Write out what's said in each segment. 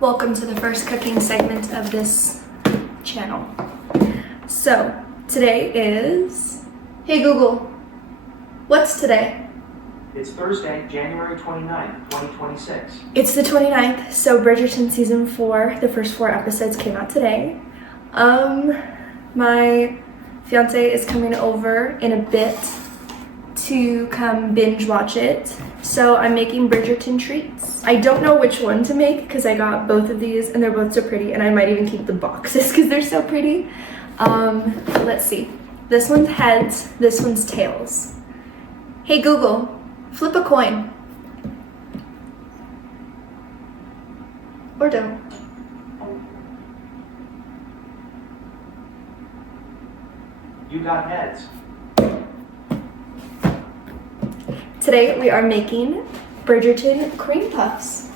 Welcome to the first cooking segment of this channel. So, today is... Hey Google, what's today? It's Thursday, January 29th, 2026. It's the 29th, so Bridgerton season 4, the first 4 episodes came out today. My fiance is coming over in a bit to come binge watch it. So I'm making Bridgerton treats. I don't know which one to make because I got both of these and they're both so pretty, and I might even keep the boxes because they're so pretty. Let's see. This one's heads, this one's tails. Hey Google, flip a coin. Or don't. You got heads. Today we are making Bridgerton cream puffs.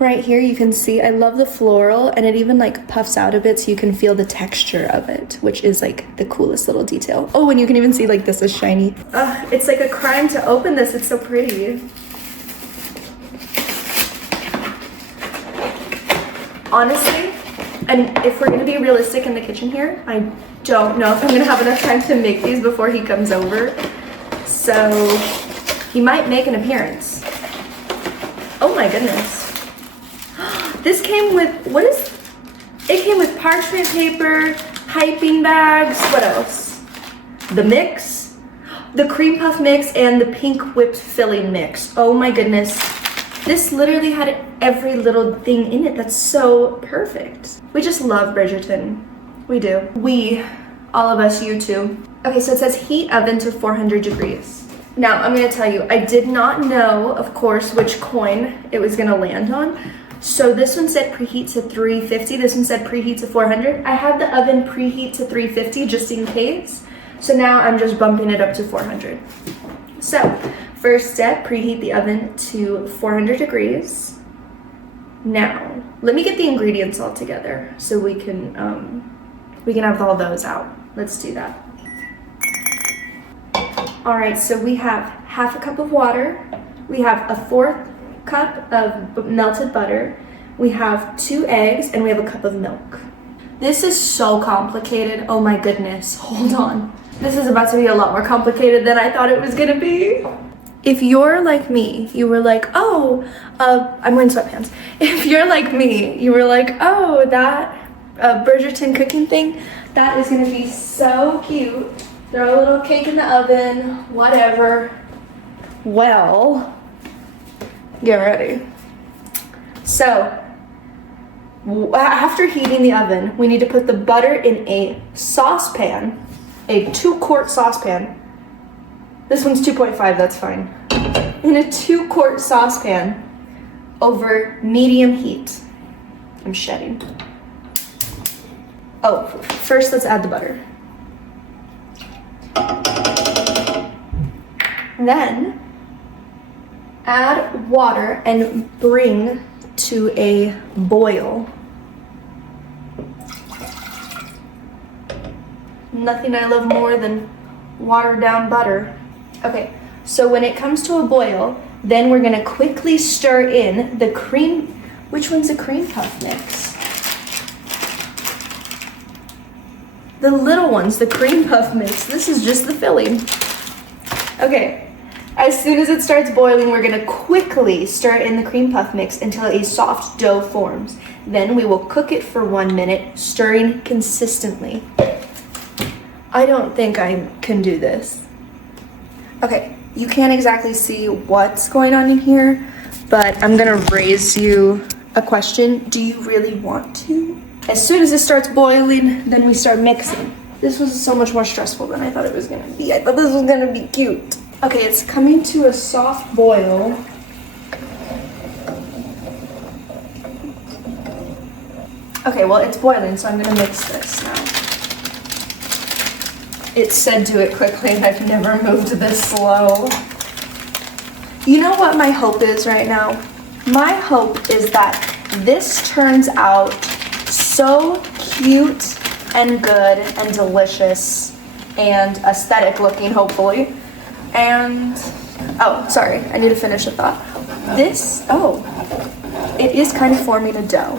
Right here you can see I love the floral, and it even like puffs out a bit so you can feel the texture of it, which is like the coolest little detail. Oh, and you can even see like this is shiny. It's like a crime to open this, it's so pretty. Honestly, and if we're gonna be realistic in the kitchen here, I don't know if I'm gonna have enough time to make these before he comes over. So he might make an appearance. Oh my goodness. This came with, it came with parchment paper, piping bags, what else? The mix, the cream puff mix, and the pink whipped filling mix. Oh my goodness. This literally had every little thing in it. That's so perfect. We just love Bridgerton. We do. We, all of us, you too. Okay, so it says heat oven to 400 degrees. Now, I'm gonna tell you, I did not know, of course, which coin it was gonna land on. So this one said preheat to 350, this one said preheat to 400. I had the oven preheat to 350 just in case. So now I'm just bumping it up to 400. So, first step, preheat the oven to 400 degrees. Now, let me get the ingredients all together so we can have all those out. Let's do that. All right, so we have half a cup of water. We have a 4th cup of melted butter. We have 2 eggs, and we have a cup of milk. This is so complicated. Oh my goodness, hold on. This is about to be a lot more complicated than I thought it was gonna be. If you're like me, you were like, oh, I'm wearing sweatpants. If you're like me, you were like, oh, that Bridgerton cooking thing, that is gonna be so cute. Throw a little cake in the oven, whatever. Well, get ready. So, after heating the oven, we need to put the butter in a saucepan, a 2-quart saucepan. This one's 2.5, that's fine. In a 2-quart saucepan over medium heat. I'm shedding. Oh, first let's add the butter. Then add water and bring to a boil. Nothing I love more than watered down butter. Okay, so when it comes to a boil, then we're gonna quickly stir in the cream. Which one's the cream puff mix? The little ones, the cream puff mix. This is just the filling. Okay, as soon as it starts boiling, we're gonna quickly stir in the cream puff mix until a soft dough forms. Then we will cook it for 1 minute, stirring consistently. I don't think I can do this. Okay, you can't exactly see what's going on in here, but I'm gonna raise you a question. Do you really want to? As soon as it starts boiling, then we start mixing. This was so much more stressful than I thought it was gonna be. I thought this was gonna be cute. Okay, it's coming to a soft boil. Okay, well, it's boiling, so I'm gonna mix this now. It said do it quickly, and I've never moved this slow. You know what my hope is right now? My hope is that this turns out so cute and good and delicious and aesthetic looking, hopefully. And, oh, sorry, I need to finish the thought. This, oh, it is kind of forming a dough.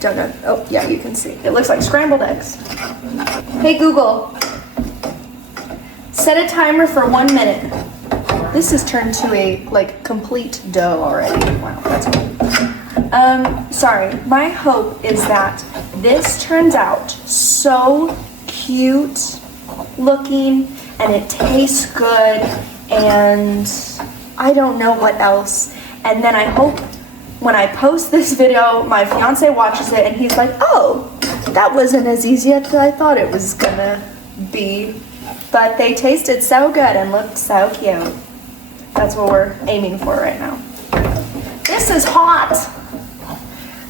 Don't know. Oh, yeah, you can see. It looks like scrambled eggs. Hey, Google. Set a timer for 1 minute. This has turned to a, like, complete dough already. Wow, that's cool. Sorry. My hope is that this turns out so cute looking and it tastes good and I don't know what else. And then I hope when I post this video, my fiance watches it and he's like, oh, that wasn't as easy as I thought it was gonna be. But they tasted so good and looked so cute. That's what we're aiming for right now. This is hot.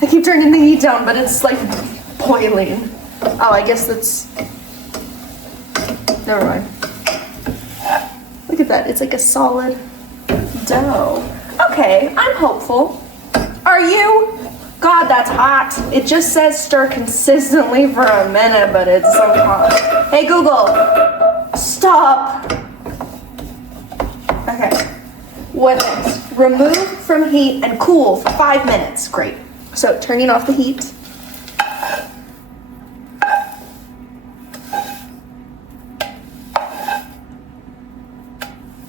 I keep turning the heat down, but it's like boiling. Oh, I guess that's, never mind. Look at that, it's like a solid dough. Okay, I'm hopeful. Are you? God, that's hot. It just says stir consistently for a minute, but it's so hot. Hey, Google, stop. Okay, what next? Remove from heat and cool for 5 minutes. Great. So, turning off the heat.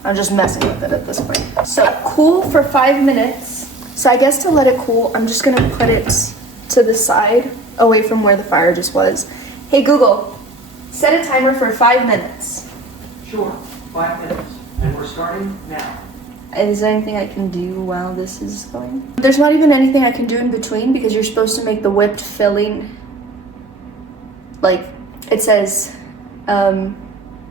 I'm just messing with it at this point. So, cool for 5 minutes. So I guess to let it cool, I'm just gonna put it to the side, away from where the fire just was. Hey Google, set a timer for 5 minutes. Sure, 5 minutes. And we're starting now. Is there anything I can do while this is going? There's not even anything I can do in between because you're supposed to make the whipped filling, like it says,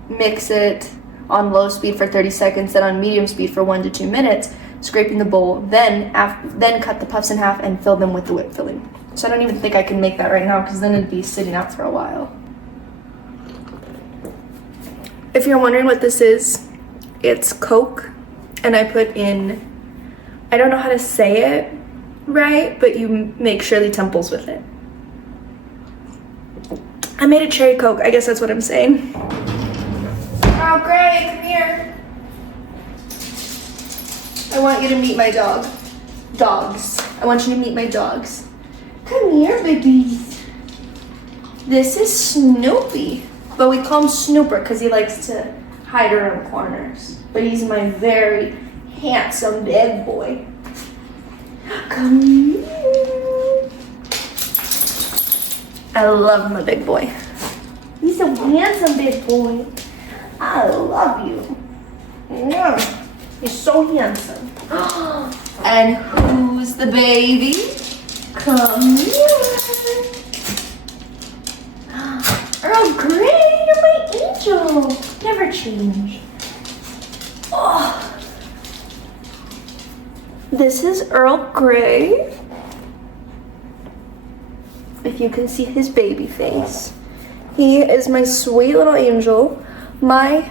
mix it on low speed for 30 seconds, then on medium speed for 1 to 2 minutes, scraping the bowl, then cut the puffs in half and fill them with the whipped filling. So I don't even think I can make that right now because then it'd be sitting out for a while. If you're wondering what this is, it's Coke, and I put in, I don't know how to say it right, but you make Shirley Temples with it. I made a cherry Coke, I guess that's what I'm saying. Oh, Gray, come here. I want you to meet my dogs. I want you to meet my dogs. Come here, babies. This is Snoopy, but we call him Snooper because he likes to hide around corners. But he's my very handsome big boy. Come here. I love my big boy. He's a handsome big boy. I love you. Yeah. You're so handsome. And who's the baby? Come here. Earl Grey, you're my angel. Never change. Oh. This is Earl Grey. If you can see his baby face. He is my sweet little angel. My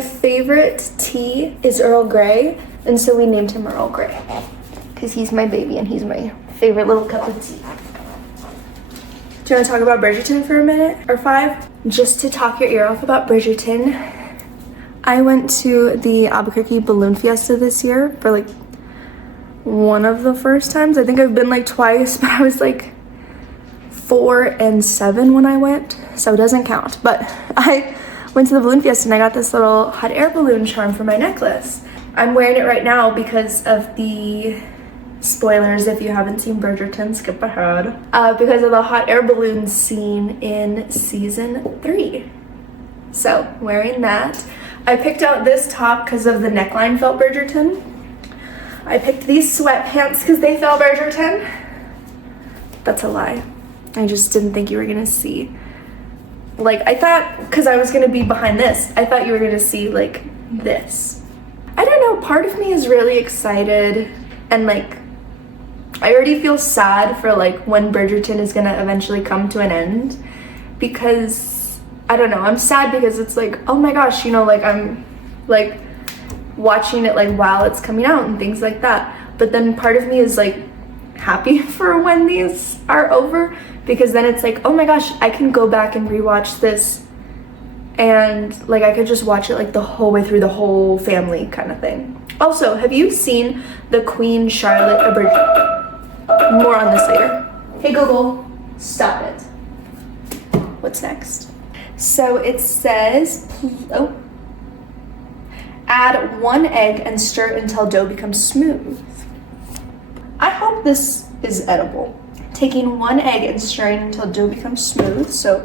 favorite tea is Earl Grey, and so we named him Earl Grey because he's my baby and he's my favorite little cup of tea. Do you want to talk about Bridgerton for a minute or 5? Just to talk your ear off about Bridgerton, I went to the Albuquerque Balloon Fiesta this year for like one of the first times. I think I've been like twice, but I was like 4 and 7 when I went, so it doesn't count. But I went to the Balloon Fiesta and I got this little hot air balloon charm for my necklace. I'm wearing it right now because of the spoilers. If you haven't seen Bridgerton, skip ahead. Because of the hot air balloon scene in season 3. So, wearing that. I picked out this top because of the neckline felt Bridgerton. I picked these sweatpants because they felt Bridgerton. That's a lie. I just didn't think you were gonna see. Like, I thought, because I was going to be behind this, I thought you were going to see, like, this. I don't know, part of me is really excited, and, like, I already feel sad for, like, when Bridgerton is going to eventually come to an end, because, I don't know, I'm sad because it's like, oh my gosh, you know, like, I'm, like, watching it, like, while it's coming out and things like that, but then part of me is, like, happy for when these are over, because then it's like, oh my gosh, I can go back and rewatch this and like I could just watch it like the whole way through, the whole family kind of thing. Also, have you seen the Queen Charlotte Bridgerton? More on this later. Hey Google, stop it. What's next? So it says, add 1 egg and stir until dough becomes smooth. I hope this is edible. Taking 1 egg and stirring until dough becomes smooth. So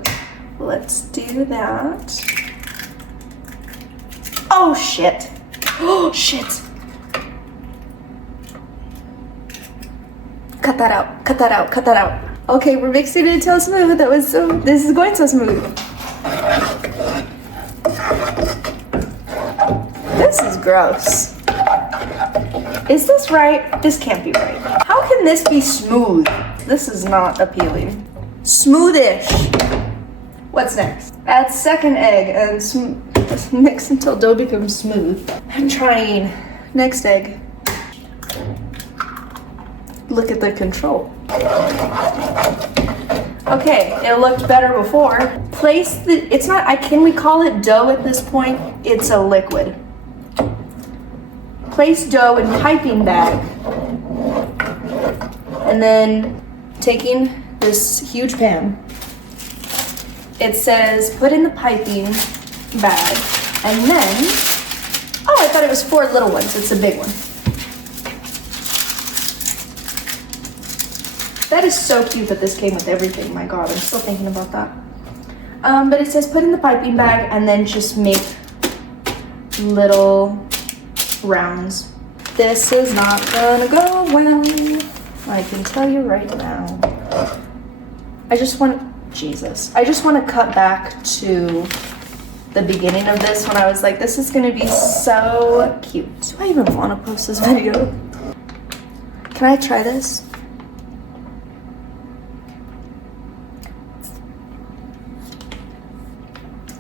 let's do that. Oh shit. Oh shit. Cut that out, cut that out, cut that out. Okay, we're mixing it until smooth. This is going so smooth. This is gross. Is this right? This can't be right. How can this be smooth? This is not appealing. Smoothish. What's next? Add 2nd egg and mix until dough becomes smooth. I'm trying. Next egg. Look at the control. Okay, it looked better before. Can we call it dough at this point? It's a liquid. Place dough in piping bag. And then taking this huge pan. It says put in the piping bag. And then, oh, I thought it was 4 little ones. It's a big one. That is so cute that this came with everything. My God, I'm still thinking about that. But it says put in the piping bag and then just make little rounds. This is not gonna go well. I can tell you right now. I just want to cut back to the beginning of this when I was like, this is gonna be so cute. Do I even want to post this video? Can I try this?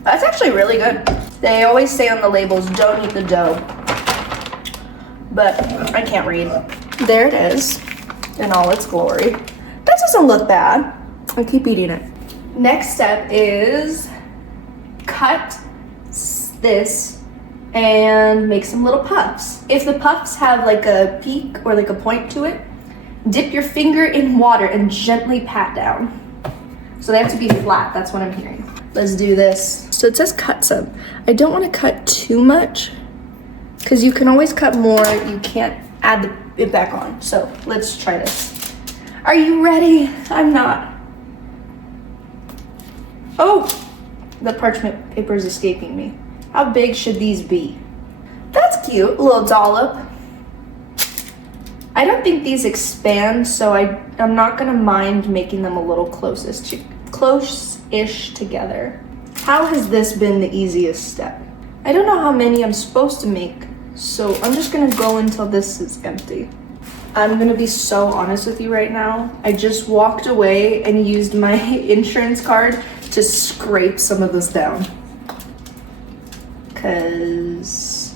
That's actually really good. They always say on the labels, don't eat the dough. But I can't read. There it is in all its glory. That doesn't look bad. I keep eating it. Next step is cut this and make some little puffs. If the puffs have like a peak or like a point to it, dip your finger in water and gently pat down. So they have to be flat, that's what I'm hearing. Let's do this. So it says cut some. I don't want to cut too much because you can always cut more. You can't add it back on. So let's try this. Are you ready? I'm not. Oh, the parchment paper is escaping me. How big should these be? That's cute, a little dollop. I don't think these expand, so I'm not gonna mind making them a little close-ish together. How has this been the easiest step? I don't know how many I'm supposed to make, so I'm just gonna go until this is empty. I'm gonna be so honest with you right now. I just walked away and used my insurance card to scrape some of this down. Cause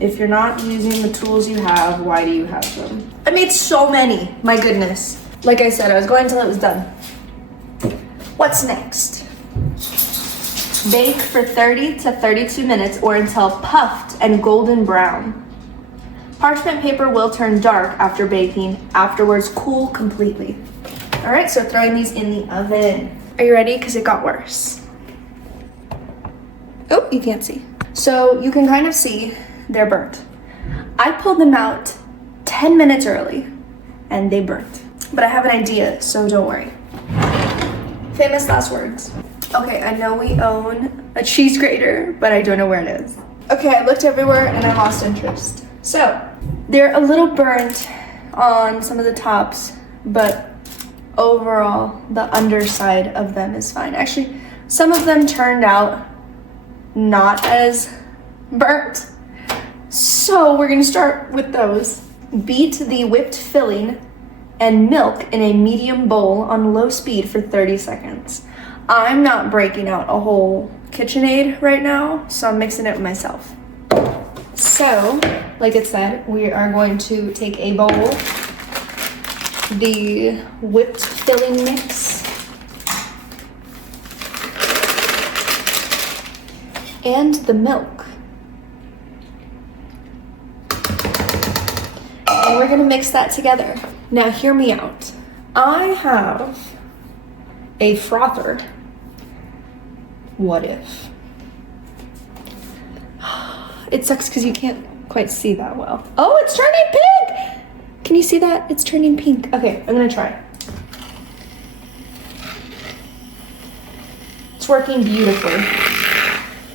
if you're not using the tools you have, why do you have them? I made so many, my goodness. Like I said, I was going until it was done. What's next? Bake for 30 to 32 minutes or until puffed and golden brown. Parchment paper will turn dark after baking, afterwards cool completely. All right, so throwing these in the oven. Are you ready? Because it got worse. Oh, you can't see. So you can kind of see they're burnt. I pulled them out 10 minutes early and they burnt. But I have an idea, so don't worry. Famous last words. Okay, I know we own a cheese grater, but I don't know where it is. Okay, I looked everywhere and I lost interest. So, they're a little burnt on some of the tops, but overall, the underside of them is fine. Actually, some of them turned out not as burnt. So, we're gonna start with those. Beat the whipped filling and milk in a medium bowl on low speed for 30 seconds. I'm not breaking out a whole KitchenAid right now, so I'm mixing it with myself. So, like it said, we are going to take a bowl, the whipped filling mix, and the milk. And we're gonna mix that together. Now hear me out. I have a frother. What if? It sucks because you can't quite see that well. Oh, it's turning pink! Can you see that? It's turning pink. Okay, I'm gonna try. It's working beautifully.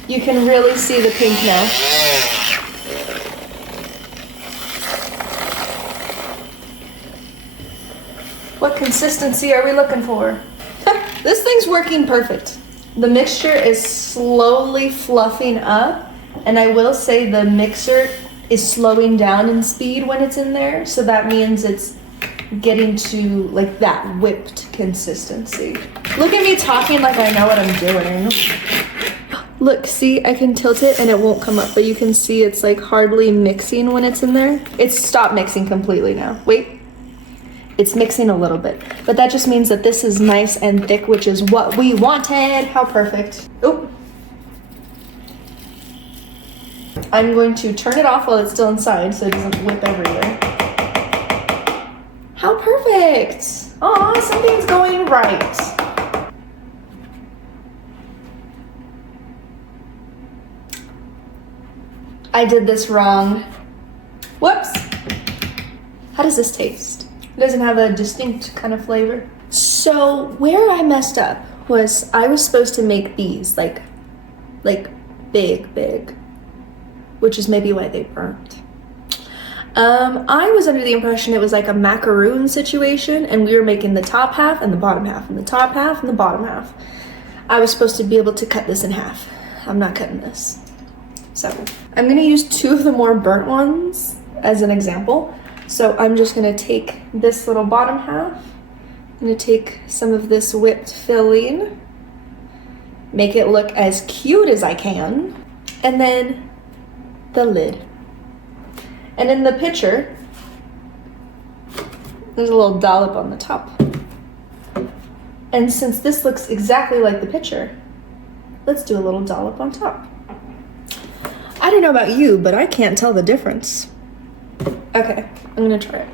You can really see the pink now. What consistency are we looking for? This thing's working perfect. The mixture is slowly fluffing up, and I will say the mixer is slowing down in speed when it's in there, so that means it's getting to like that whipped consistency. Look at me talking like I know what I'm doing. Look, see, I can tilt it and it won't come up, but you can see it's like hardly mixing when it's in there. It's stopped mixing completely now. Wait. It's mixing a little bit, but that just means that this is nice and thick, which is what we wanted. How perfect. Oh. I'm going to turn it off while it's still inside so it doesn't whip everywhere. How perfect. Aw, something's going right. I did this wrong. Whoops. How does this taste? It doesn't have a distinct kind of flavor. So where I messed up was I was supposed to make these like big, which is maybe why they burnt. I was under the impression it was like a macaroon situation and we were making the top half and the bottom half and the top half and the bottom half. I was supposed to be able to cut this in half. I'm not cutting this. So I'm gonna use 2 of the more burnt ones as an example. So I'm just gonna take this little bottom half, I'm gonna take some of this whipped filling, make it look as cute as I can, and then the lid. And in the picture, there's a little dollop on the top. And since this looks exactly like the picture, let's do a little dollop on top. I don't know about you, but I can't tell the difference. Okay, I'm gonna try it.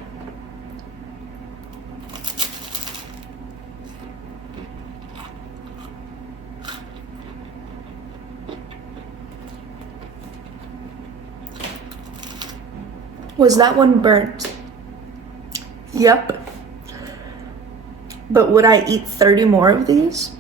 Was that one burnt? Yep. But would I eat 30 more of these?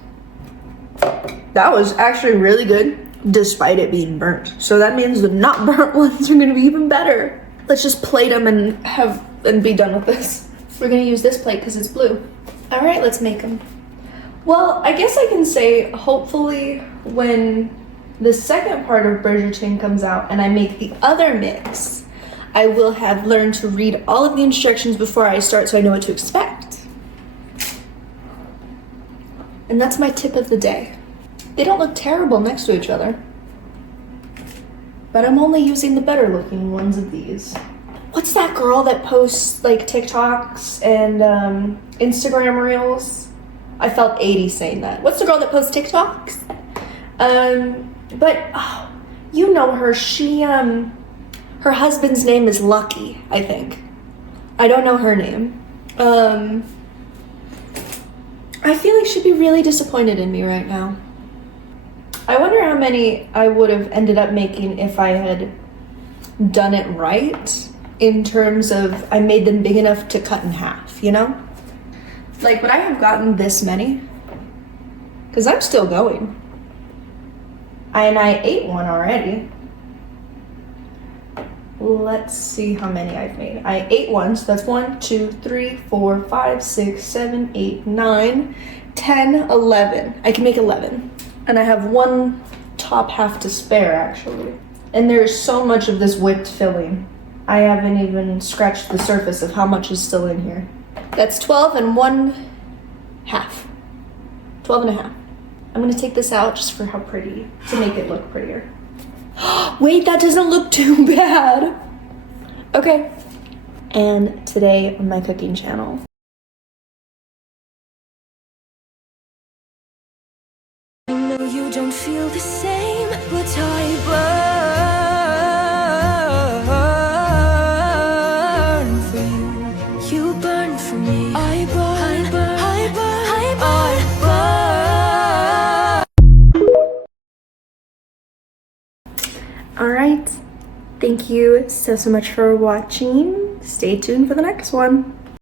That was actually really good, despite it being burnt. So that means the not burnt ones are gonna be even better. Let's just plate them and be done with this. We're gonna use this plate because it's blue. All right, let's make them. Well, I guess I can say hopefully when the second part of Bridgerton comes out and I make the other mix, I will have learned to read all of the instructions before I start so I know what to expect. And that's my tip of the day. They don't look terrible next to each other. But I'm only using the better looking ones of these. What's that girl that posts like TikToks and Instagram reels? I felt 80 saying that. What's the girl that posts TikToks? You know her. She, her husband's name is Lucky, I think. I don't know her name. I feel like she'd be really disappointed in me right now. I wonder how many I would have ended up making if I had done it right in terms of I made them big enough to cut in half, you know? Like, would I have gotten this many? Because I'm still going. And I ate one already. Let's see how many I've made. I ate one, so that's 1, 2, 3, 4, 5, 6, 7, 8, 9, 10, 11. I can make 11. And I have one top half to spare, actually. And there's so much of this whipped filling. I haven't even scratched the surface of how much is still in here. That's 12 and 1/2. 12 and a half. I'm gonna take this out just for how pretty, to make it look prettier. Wait, that doesn't look too bad. Okay. And today on my cooking channel, You don't feel the same, but I burn for All right. Thank you so much for watching. Stay tuned for the next one.